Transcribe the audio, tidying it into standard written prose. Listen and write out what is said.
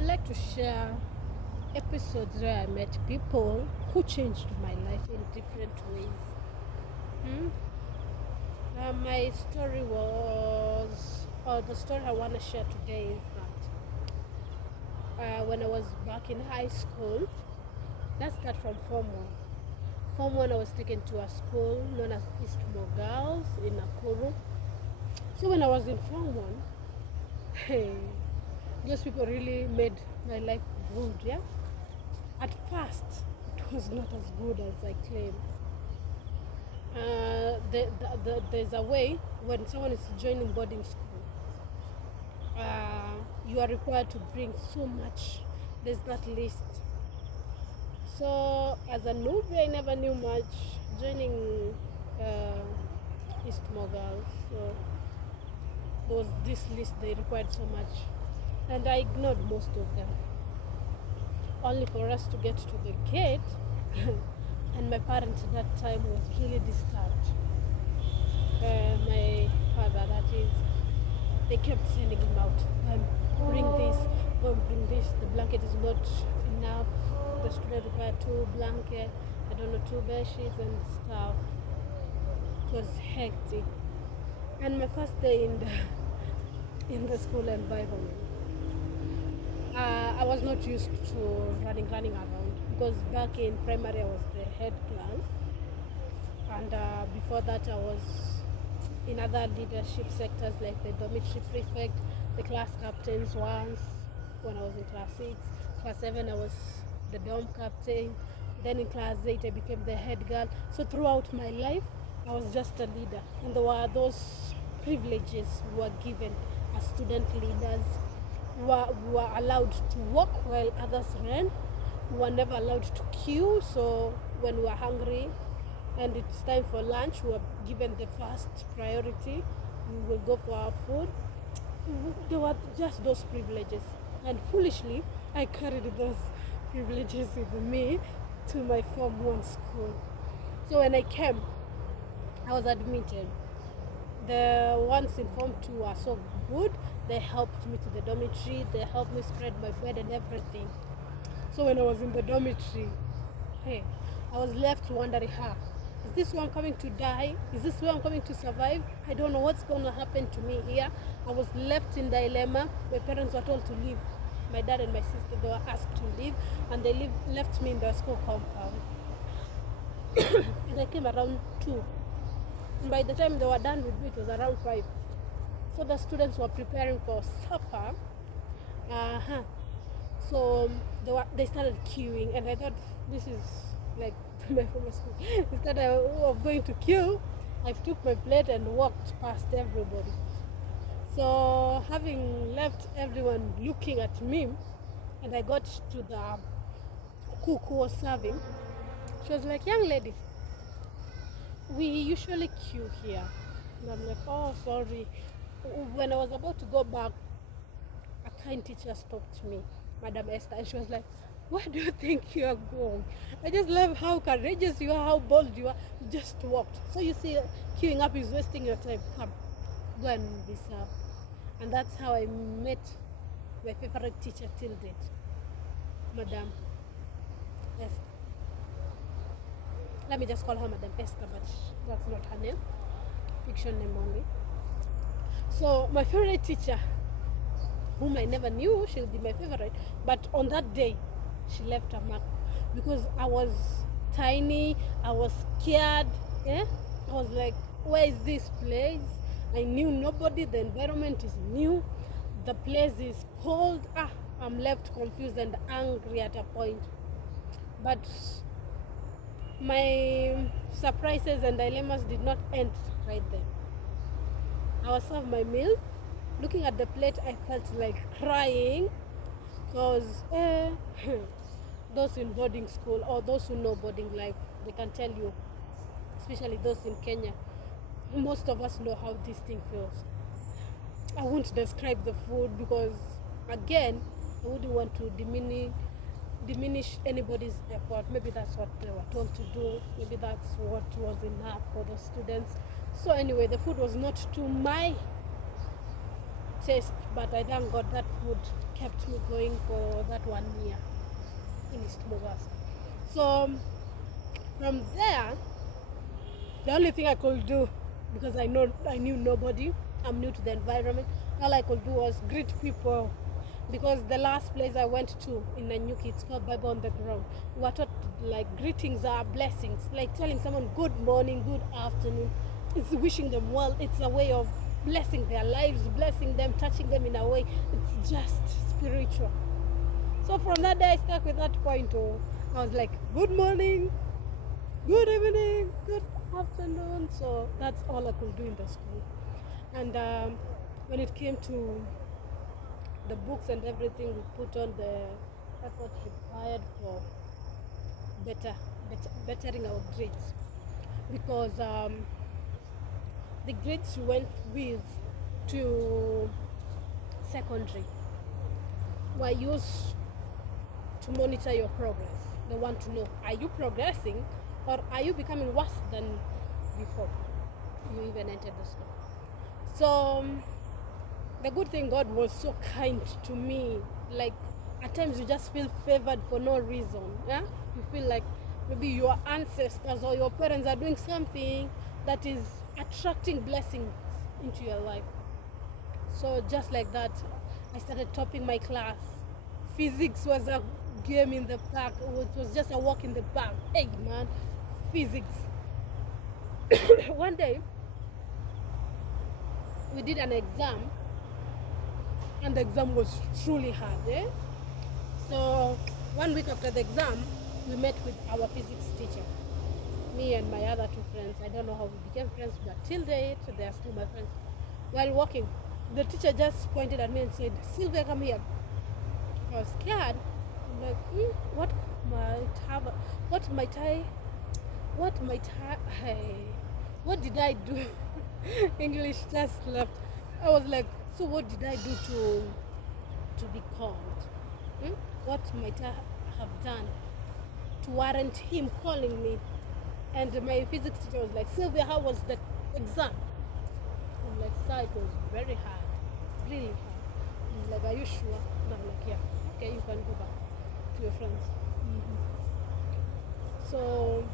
would like to share episodes where I met people who changed my life in different ways. Hmm? My story was, or the story I want to share today is that when I was back in high school, let's start from Form 1. Form 1, I was taken to a school known as Eastmore Girls in Nakuru. So when I was in Form 1, hey, those people really made my life good, yeah? At first, it was not as good as I claimed. There's a way when someone is joining boarding school, you are required to bring so much. There's that list. So as a newbie, I never knew much joining Eastmore Girls. So there was this list, they required so much, and I ignored most of them. Only for us to get to the gate, and my parents at that time was really disturbed. My father, that is, they kept sending him out. Bring this, bring this. The blanket is not enough. The student required 2 blankets, 2 bed sheets and stuff. It was hectic. And my first day in the school environment, I was not used to running around, because back in primary I was the head girl, and before that I was in other leadership sectors like the dormitory prefect, the class captains once when I was in class 6. Class 7 I was the dorm captain. Then in class 8 I became the head girl. So throughout my life I was just a leader, and there were those privileges we were given as student leaders. We were allowed to walk while others ran. We were never allowed to queue, so when we were hungry and it's time for lunch, we were given the first priority. We will go for our food. There were just those privileges, and foolishly I carried those privileges with me to my Form 1 school. So when I came, I was admitted. The ones in Form 2 were so good. They helped me to the dormitory. They helped me spread my bed and everything. So when I was in the dormitory, hey, I was left wondering, is this where I'm coming to die? Is this where I'm coming to survive? I don't know what's going to happen to me here. I was left in dilemma. My parents were told to leave. My dad and my sister, they were asked to leave, and they left me in the school compound. And I came around 2. And by the time they were done with me, it was around 5. So the students were preparing for supper. So they started queuing, and I thought, this is like my former school. Instead of going to queue, I took my plate and walked past everybody. So having left everyone looking at me, and I got to the cook who was serving, she was like, young lady, we usually queue here. And I'm like, oh, sorry. When I was about to go back, a kind teacher stopped me, Madam Esther, and she was like, where do you think you are going? I just love how courageous you are, how bold you are. You just walked. So you see, queuing up is wasting your time. Come, go and be served. And that's how I met my favorite teacher till date, Madam Esther. Let me just call her Madam Esther, but that's not her name. Fiction name only. So my favorite teacher, whom I never knew she'll be my favorite, but on that day, she left a mark, because I was tiny, I was scared, yeah? I was like, where is this place? I knew nobody, the environment is new, the place is cold. I'm left confused and angry at a point. But my surprises and dilemmas did not end right there. I was served my meal. Looking at the plate, I felt like crying, because those in boarding school, or those who know boarding life, they can tell you, especially those in Kenya, most of us know how this thing feels. I won't describe the food, because again, I wouldn't want to diminish anybody's effort. Maybe that's what they were told to do. Maybe that's what was enough for the students. So anyway, the food was not to my taste, but I thank God that food kept me going for that 1 year in East Mombasa. So from there, the only thing I could do, because I knew nobody, I'm new to the environment, all I could do was greet people. Because the last place I went to in Nanyuki, it's called Bible on the Ground. We were taught like greetings are blessings, like telling someone good morning, good afternoon. It's wishing them well. It's a way of blessing their lives, blessing them, touching them in a way. It's just spiritual. So from that day, I stuck with that point. Oh, I was like, good morning, good evening, good afternoon. So that's all I could do in the school. And when it came to the books and everything, we put on the effort required for bettering our grades, because the grades you went with to secondary were used to monitor your progress. They want to know, are you progressing or are you becoming worse than before you even entered the school? So the good thing, God was so kind to me. Like at times you just feel favored for no reason. Yeah? You feel like maybe your ancestors or your parents are doing something that is attracting blessings into your life. So just like that, I started topping my class. Physics was a game in the park. It was just a walk in the park. Hey man, physics. One day, we did an exam, and the exam was truly hard. So 1 week after the exam, we met with our physics teacher. Me and my other two friends. I don't know how we became friends, but till date, they are still my friends. While walking, the teacher just pointed at me and said, "Sylvia, come here." I was scared. I'm like, what did I do? English just left. I was like, so what did I do to be called? What might I have done to warrant him calling me? And my physics teacher was like, "Sylvia, how was the exam?" I'm like, "Sir, it was very hard, really hard." He's like, "Are you sure?" And I'm like, "Yeah." "Okay, you can go back to your friends." So